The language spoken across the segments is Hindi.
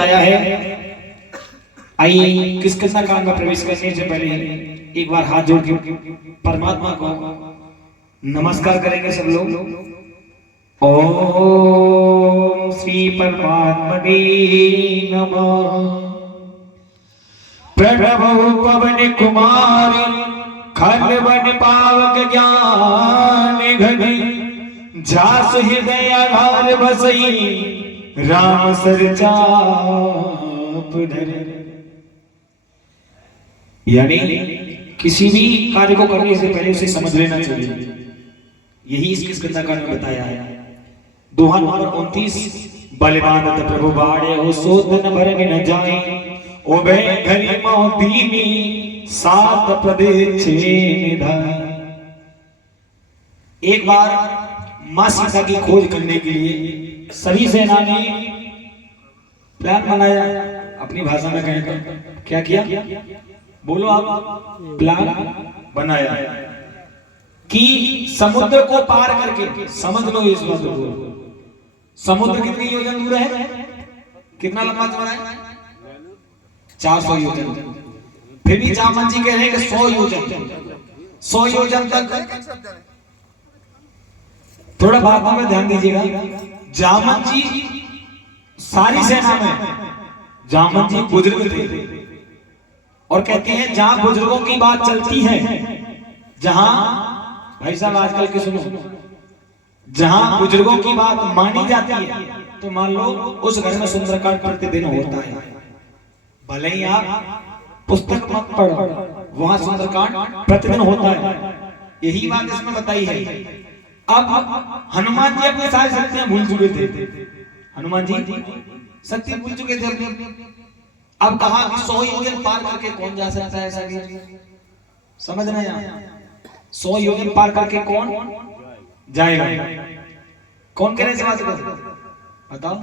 बताया है। आइए किसकिंदा कांड में प्रवेश करने से पहले एक बार हाथ जोड़ के परमात्मा को नमस्कार करेंगे सब लोग। ओम श्री परमात्मने नमः। प्रणव पवन कुमार खंडवन पावक ज्ञान घन जास हृदय आधार बसई राम सर चाप धरे। यानी किसी भी कार्य को करने से पहले उसे समझ लेना चाहिए। यही इस किसकिंदा कांड में बताया है। दोहा नंबर 29। बलवान प्रभु बाड़े हो सोतन भरन न जाए ओबे घरी मोदीनी सात प्रदेश निधाए। एक बार मां सीता की खोज करने के लिए सभी सेना ने प्लान बनाया। अपनी भाषा में कहें तो क्या किया? बोलो आप। प्लान बनाया कि समुद्र को पार करके, समझ लो इस बात को, समुद्र कितनी योजन दूर है? कितना लंबा चौड़ा है? 400 योजन। फिर भी जामन जी कह रहे हैं कि 100 योजन, 100 योजन तक। थोड़ा बातों में ध्यान दीजिएगा। जामन जी सारी सेना में जामन जी बुजुर्ग थे और कहते हैं जहां बुजुर्गों की बात चलती है, जहां भाई साहब आजकल के सुनो, जहां बुजुर्गों की बात मानी जाती है तो मान लो उस घर में सुंदरकांड प्रतिदिन होता है। भले ही आप पुस्तक मत पढ़ो, वहां सुंदरकांड प्रतिदिन होता है। यही बात इसमें बताई है। अब हनुमान जी अपनी सारी शक्तियां भूल चुके थे। हनुमान जी शक्ति भूल चुके थे अपनी। अब कहा कि 100 योजन पार करके कौन जा सकता है? ऐसा समझना यहाँ, 100 योजन पार करके कौन जाएगा? कौन कह रहे हैं बात को? बताओ।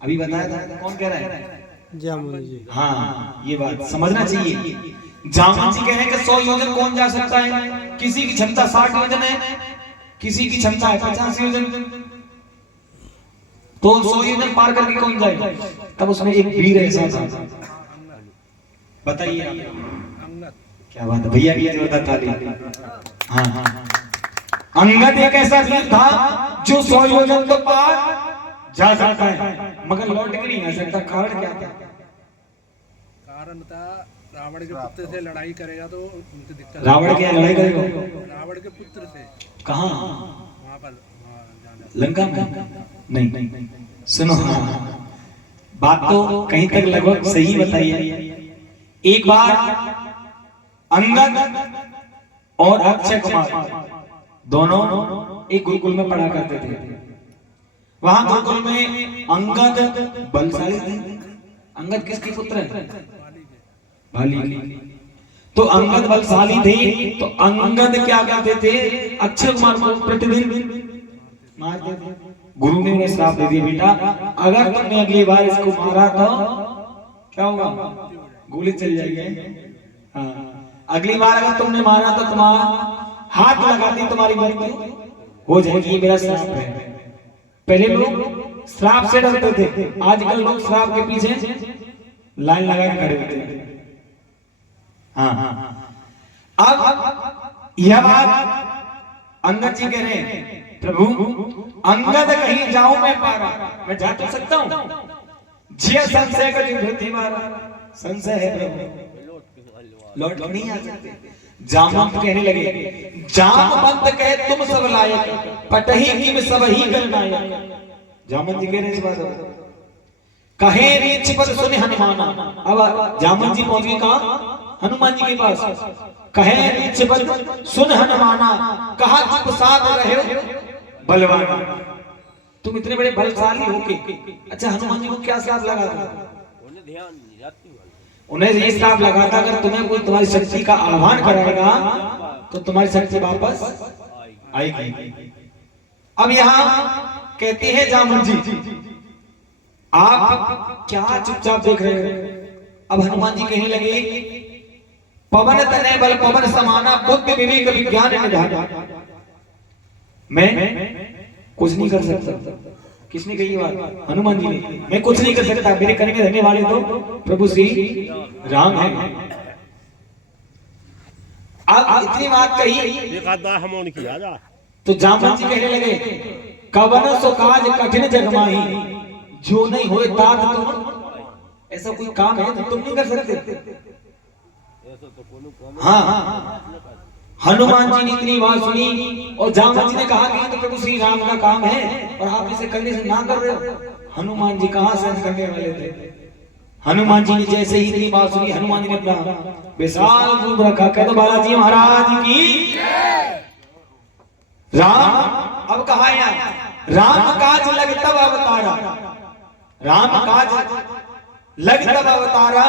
अभी बताया था, कौन कह रहा है? जामुन जी। हाँ, ये बात समझना चाहिए। जामुन जी कह रहे हैं कि 100 योजन कौन जा सकता है? किसी की क्षमता 60 योजन है, किसी की क्षमता है 50 योजन, तो 100 योजन पार करके कौन जाए? तब उसमें एक वीर ऐसा था, बताइए आप। क्या बात है भैया की जोरदार ताली। हाँ हाँ, अंगद एक ऐसा वीर था जो 100 योजन तो पार जा सकता है मगर लौट के नहीं आ सकता। कारण क्या था? कारण था रावण के पुत्र से लड़ाई करेगा तो उनकी दिक्कत। रावण की लड़ाई करेगा? रावण के पुत्र से। कहाँ? वहां पर लंका में? नहीं, सुनो। बात तो कहीं तक लगभग सही बताई है। एक बार अंगद और अक्षय कुमार दोनों एक गुरुकुल में पढ़ा करते थे। वहां गुरुकुल में अंगद बलशाली थे। अंगद किसके पुत्र है? बाली। तो अंगद बलशाली थे तो अंगद क्या करते थे? अक्षय कुमार को प्रतिदिन मारते थे। गुरु ने उन्हें श्राप दे दिया, बेटा अगर तुमने अगली बार इसको मारा तो क्या होगा? गोली चल जाएगी। हाँ, अगली बार अगर तुमने मारा तो तुम्हारा हाथ लगाती तुम्हारी मृत्यु हो जाएगी। ये मेरा श्राप है। पहले लोग श्राप से डरते थे, आजकल लोग श्राप के पीछे लाइन लगा के खड़े होते हैं। हाँ, अब यह बात अंगद जी कह रहे हैं, प्रभु अंगद कहीं जाऊं मैं पारा, मैं जा तो सकता हूं। जिया संशय का जो मारा संशय है प्रभु, लौट नहीं आ सकते। जामवंत कहने लगे, जामवंत कहे तुम सब लायक, पटही की में सब ही गणनायक। जामवंत जी कह रहे हैं इस बात को, कहे रीछ पर सुने हनुमाना। अब जामवंत जी पहुंच गए कहां? हनुमान जी के पास। कहे रीछ पर सुन हनुमाना, कहा चुप साध रहे बलवाना। तुम इतने बड़े बलशाली होके, अच्छा हनुमान जी को क्या श्राप लगा था? उन्हें ये श्राप लगा था अगर तुम्हें कोई तुम्हारी शक्ति का आह्वान कराएगा तो तुम्हारी शक्ति वापस आएगी। अब यहाँ कहते हैं जामुन जी, आप क्या चुपचाप देख रहे हो? अब हनुमान जी कहने लगे, पवन तनय बल पवन समाना, बुद्धि विवेक विज्ञान निधाना। मैं कुछ नहीं कर सकता, किसने कही ये बात? हनुमान जी ने। मैं कुछ नहीं कर सकता, मेरे करने रहने वाले तो प्रभु श्री राम हैं। अब इतनी बात कही एक आधा हम किया जा तो जामवंत जी कहने लगे, कवन सो काज कठिन जग माही, जो नहीं होए तात तुम। ऐसा कोई काम है तो तुम नहीं कर सकते। हाँ, हनुमान जी ने इतनी बात सुनी और जामवंत जी ने कहा कि तो प्रभु श्री राम का काम है और आप इसे करने से ना कर रहे हो। हनुमान जी कहां सहन करने वाले थे। हनुमान जी ने जैसे ही इतनी बात सुनी, हनुमान जी ने अपना विशाल रूप रखा, कहते बालाजी महाराज की राम। अब कहा यहाँ राम काज लग तब अवतारा, राम काज लग तब अवतारा,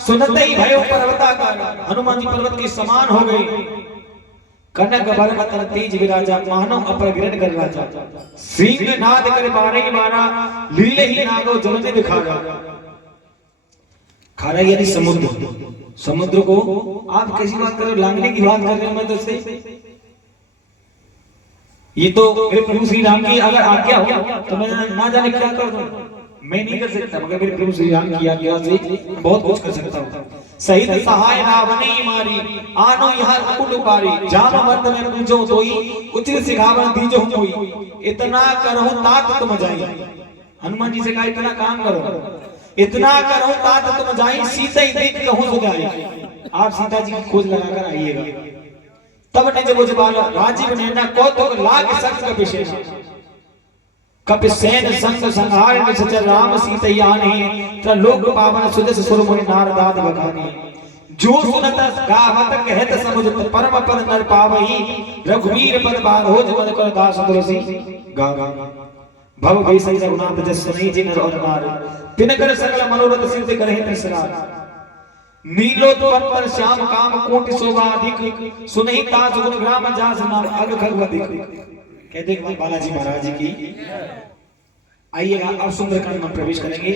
सुनते ही भयो पर्वताकारा। हनुमान जी पर्वत के समान हो गए, कनक वर्ण तर तेज विराजा, मानव अपर गिरट कर राजा, सिंह नाद कर बारे बारा, लीले ही नागो जलने दिखारा। खारा यानी समुद्र, समुद्र को आप कैसी बात कर रहे हो, लांगने की बात कर रहे हो। मैं तो से ये तो मेरे प्रभु श्री राम की अगर आज्ञा हो तो मैं ना जाने क्या कर दूं। मैं नहीं कर सकता, मगर मेरे प्रभु श्री राम की आज्ञा से बहुत कुछ कर सकता हूँ। सहित सहाय रावणी मारी, आनो यहाँ रकुल पारी, जामवंत में पूछो तोई, उचित सिखावन दीजो कोई, इतना करो तात तुम जाई। हनुमान जी से कहा इतना काम करो, इतना करो तात तुम जाई, सीता ही देख कहूं सो जाए। आप सीता जी की खोज लगाकर आइएगा। तब ने जब उजबाला राजीव नैना कौतुक लाग सख्त कपिशेष, कपिसेन संग संहार निश्चर राम सीतयाने, त्रिलोक पावन सुजस सुरमुनि नारदाद बखाने। जो सुनत गावत कहत समुझत, परम पद नर पावही, रघुवीर पद बारोज मन कर दास तुलसी गावा। भव भीषण रघुनाथ जस सुनई जिन और नार, तिनकर सकल मनोरथ सिद्ध करहि निसरार। नीलोत्पल पर श्याम काम कोटि शोभा अधिक, सुनहि ताज गुण ग्राम जास नाम अग खग अधिक। कहते हैं बालाजी महाराज जी की। आइएगा अब सुंदरकांड में प्रवेश करेंगे।